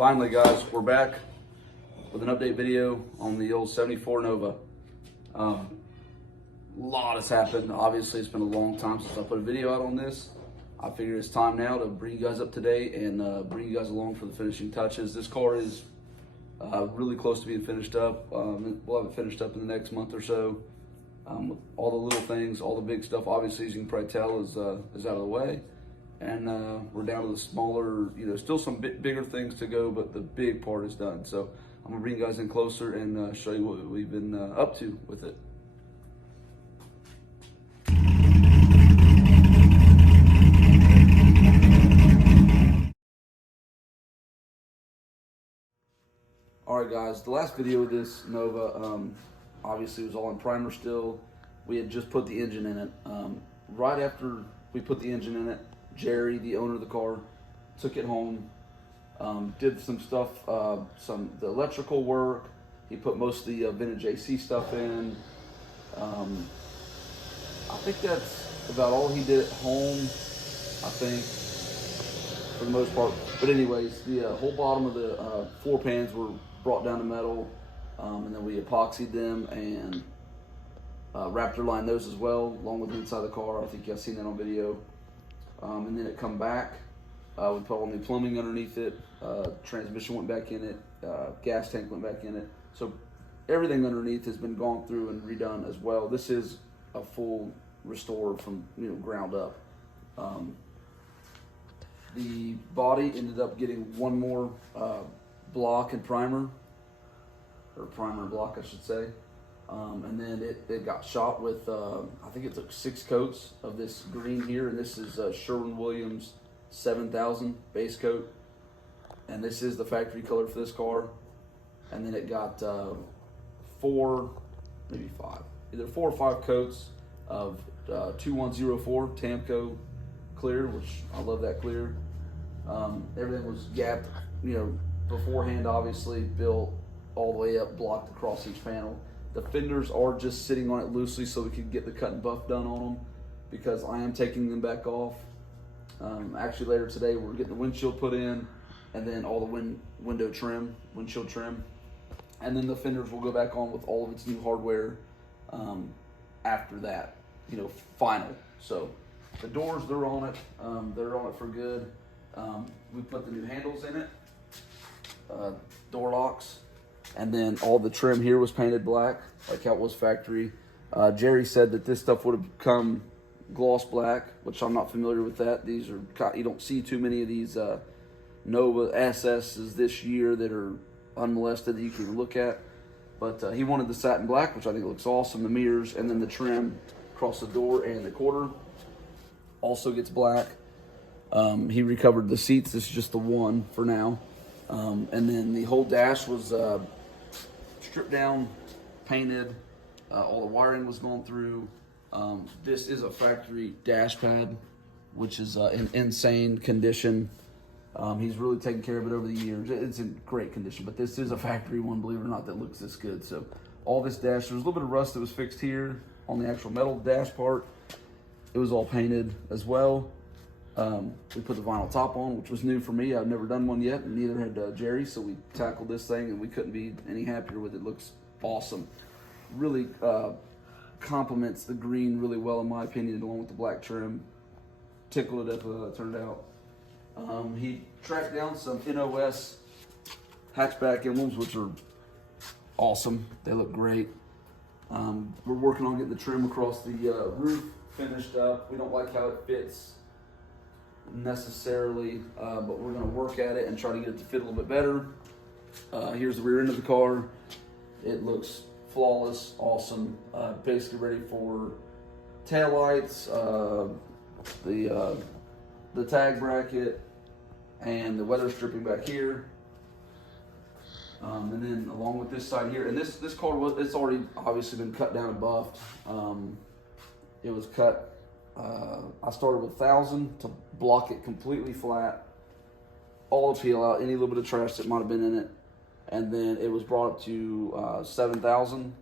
Finally, guys, we're back with an update video on the old 74 Nova. A lot has happened. Obviously, it's been a long time since I put a video out on this. I figure it's time now to bring you guys up to date and bring you guys along for the finishing touches. This car is really close to being finished up. We'll have it finished up in the next month or so. With all the little things, all the big stuff, obviously, as you can probably tell, is out of the way. And we're down to the smaller, still some bigger things to go, but the big part is done. So I'm gonna bring you guys in closer and show you what we've been up to with it. All right, guys, the last video of this Nova, obviously was all in primer still. We had just put the engine in it. Right after we put the engine in it, Jerry, the owner of the car, took it home, did some stuff, the electrical work. He put most of the vintage AC stuff in. I think that's about all he did at home, I think, for the most part. But anyways, the whole bottom of the floor pans were brought down to metal, and then we epoxied them and Raptor lined those as well, along with the inside of the car. I think you guys seen that on video. And then it come back. We put all new plumbing underneath it. Transmission went back in it. Gas tank went back in it. So everything underneath has been gone through and redone as well. This is a full restore from ground up. The body ended up getting one more block and primer, or primer and block, I should say. And then it got shot with, I think it took 6 coats of this green here, and this is Sherwin-Williams 7000 base coat, and this is the factory color for this car. And then it got 4, maybe 5, either 4 or 5 coats of 2104 Tamco clear, which I love that clear. Everything was gapped, beforehand, obviously, built all the way up, blocked across each panel. The fenders are just sitting on it loosely so we can get the cut and buff done on them, because I am taking them back off. Actually, later today, we're getting the windshield put in, and then all the windshield trim, and then the fenders will go back on with all of its new hardware after that, final. So the doors, they're on it. They're on it for good. We put the new handles in it, door locks. And then all the trim here was painted black, like how it was factory. Jerry said that this stuff would have become gloss black, which I'm not familiar with that. These are, you don't see too many of these Nova SS's this year that are unmolested that you can look at. But he wanted the satin black, which I think looks awesome. The mirrors, and then the trim across the door and the quarter also gets black. He recovered the seats. This is just the one for now. And then the whole dash was stripped down, painted. All the wiring was gone through. This is a factory dash pad, which is in insane condition. He's really taken care of it over the years. It's in great condition, but this is a factory one, believe it or not, that looks this good. So all this dash, there was a little bit of rust that was fixed here on the actual metal dash part. It was all painted as well. We put the vinyl top on, which was new for me. I've never done one yet, and neither had Jerry, so we tackled this thing, and we couldn't be any happier with it. It looks awesome. Really complements the green really well, in my opinion, along with the black trim. Tickled to death with how it turned out. He tracked down some NOS hatchback emblems, which are awesome. They look great. We're working on getting the trim across the roof finished up. We don't like how it fits necessarily, but we're going to work at it and try to get it to fit a little bit better. Here's the rear end of the car. It looks flawless, awesome, basically ready for taillights, the tag bracket, and the weather stripping back here. And then along with this side here, and this car, it's already obviously been cut down and buffed. It was cut, I started with 1,000 to block it completely flat, all the peel out, any little bit of trash that might have been in it. And then it was brought up to 7,000,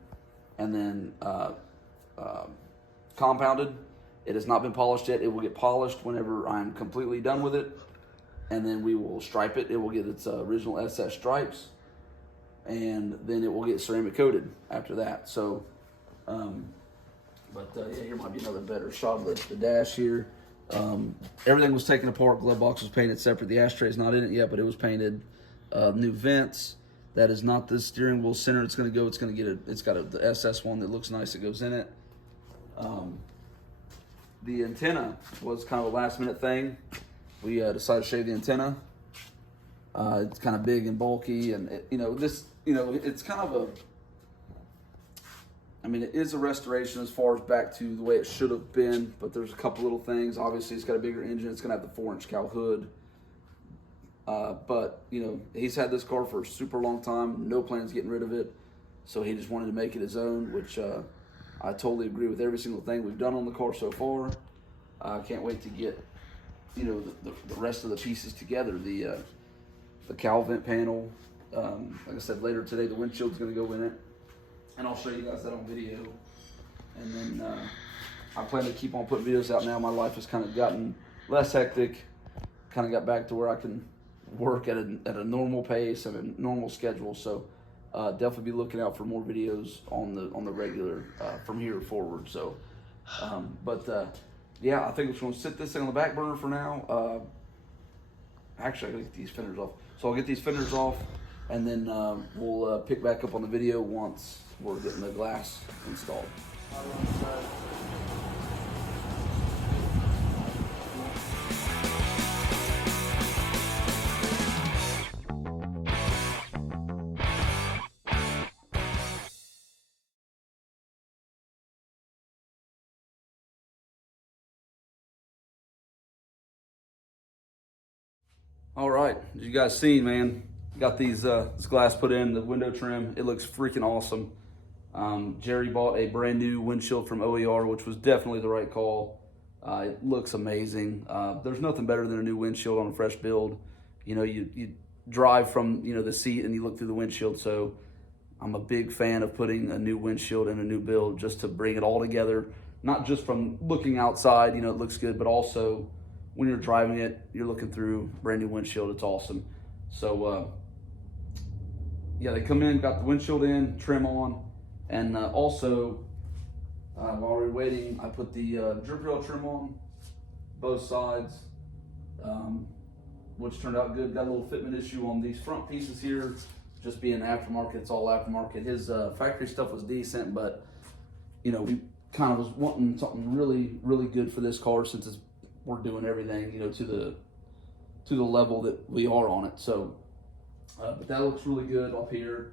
and then compounded. It has not been polished yet. It will get polished whenever I'm completely done with it. and then we will stripe it. It will get its original SS stripes, and then it will get ceramic coated after that. So, yeah, here might be another better shot of the dash here. Everything was taken apart. Glove box was painted separate. The ashtray is not in it yet, but it was painted. New vents. That is not the steering wheel center. It's going to go. It's going to get it's got the SS one that looks nice that goes in it. The antenna was kind of a last minute thing. We decided to shave the antenna. It's kind of big and bulky, and it's kind of a. I mean, it is a restoration as far as back to the way it should have been, but there's a couple little things. Obviously, it's got a bigger engine. It's going to have the 4-inch cowl hood. But, he's had this car for a super long time. No plans getting rid of it. So he just wanted to make it his own, which I totally agree with every single thing we've done on the car so far. I can't wait to get, the rest of the pieces together. The cowl vent panel. Like I said, later today, the windshield's going to go in it. And I'll show you guys that on video. And then I plan to keep on putting videos out now. My life has kind of gotten less hectic. Kind of got back to where I can work at a normal pace and a normal schedule. So definitely be looking out for more videos on the regular from here forward. So, yeah, I think we're going to sit this thing on the back burner for now. Actually, I gotta get these fenders off. So I'll get these fenders off, and then we'll pick back up on the video once we're getting the glass installed. All right, as you guys seen, man, got these this glass put in, the window trim. It looks freaking awesome. Jerry bought a brand new windshield from OER, which was definitely the right call. It looks amazing. There's nothing better than a new windshield on a fresh build. You drive from the seat and you look through the windshield. So I'm a big fan of putting a new windshield in a new build just to bring it all together. Not just from looking outside, it looks good, but also when you're driving it, you're looking through brand new windshield. It's awesome. So yeah, they come in, got the windshield in, trim on, and also while we were waiting, I put the drip rail trim on both sides, which turned out good. Got a little fitment issue on these front pieces here, just being aftermarket. It's all aftermarket. His factory stuff was decent, but we kind of was wanting something really, really good for this car since we're doing everything, to the level that we are on it. So, but that looks really good up here,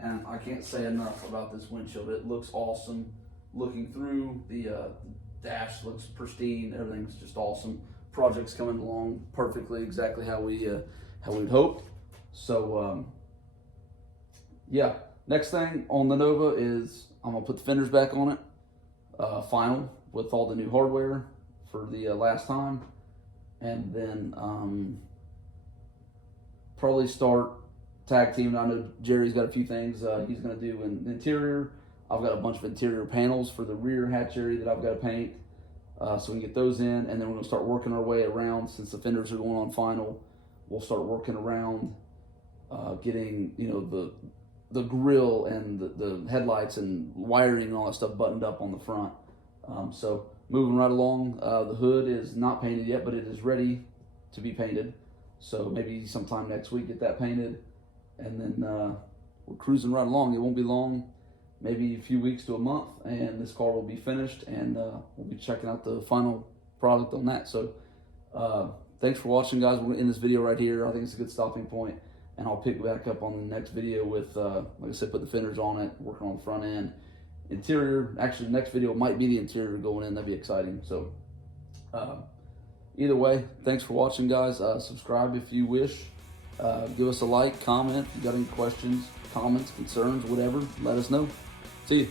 and I can't say enough about this windshield. It looks awesome. Looking through, the dash looks pristine. Everything's just awesome. Project's coming along perfectly, exactly how we'd hoped. So, yeah. Next thing on the Nova is I'm gonna put the fenders back on it, final with all the new hardware for the last time, and then probably start tag teaming. I know Jerry's got a few things he's going to do in the interior. I've got a bunch of interior panels for the rear hatch area that I've got to paint, so we can get those in, and then we're going to start working our way around. Since the fenders are going on final, we'll start working around getting the grill and the headlights and wiring and all that stuff buttoned up on the front. So moving right along, the hood is not painted yet, but it is ready to be painted. So maybe sometime next week get that painted, and then we're cruising right along. It won't be long, maybe a few weeks to a month, and this car will be finished, and we'll be checking out the final product on that. So thanks for watching, guys. We're in this video right here. I think it's a good stopping point, and I'll pick back up on the next video with, like I said, put the fenders on it, working on the front end. Interior, actually the next video might be the interior going in. That'd be exciting. So either way, thanks for watching, guys. Subscribe if you wish. Give us a like, comment. If you got any questions, comments, concerns, whatever, let us know. See you.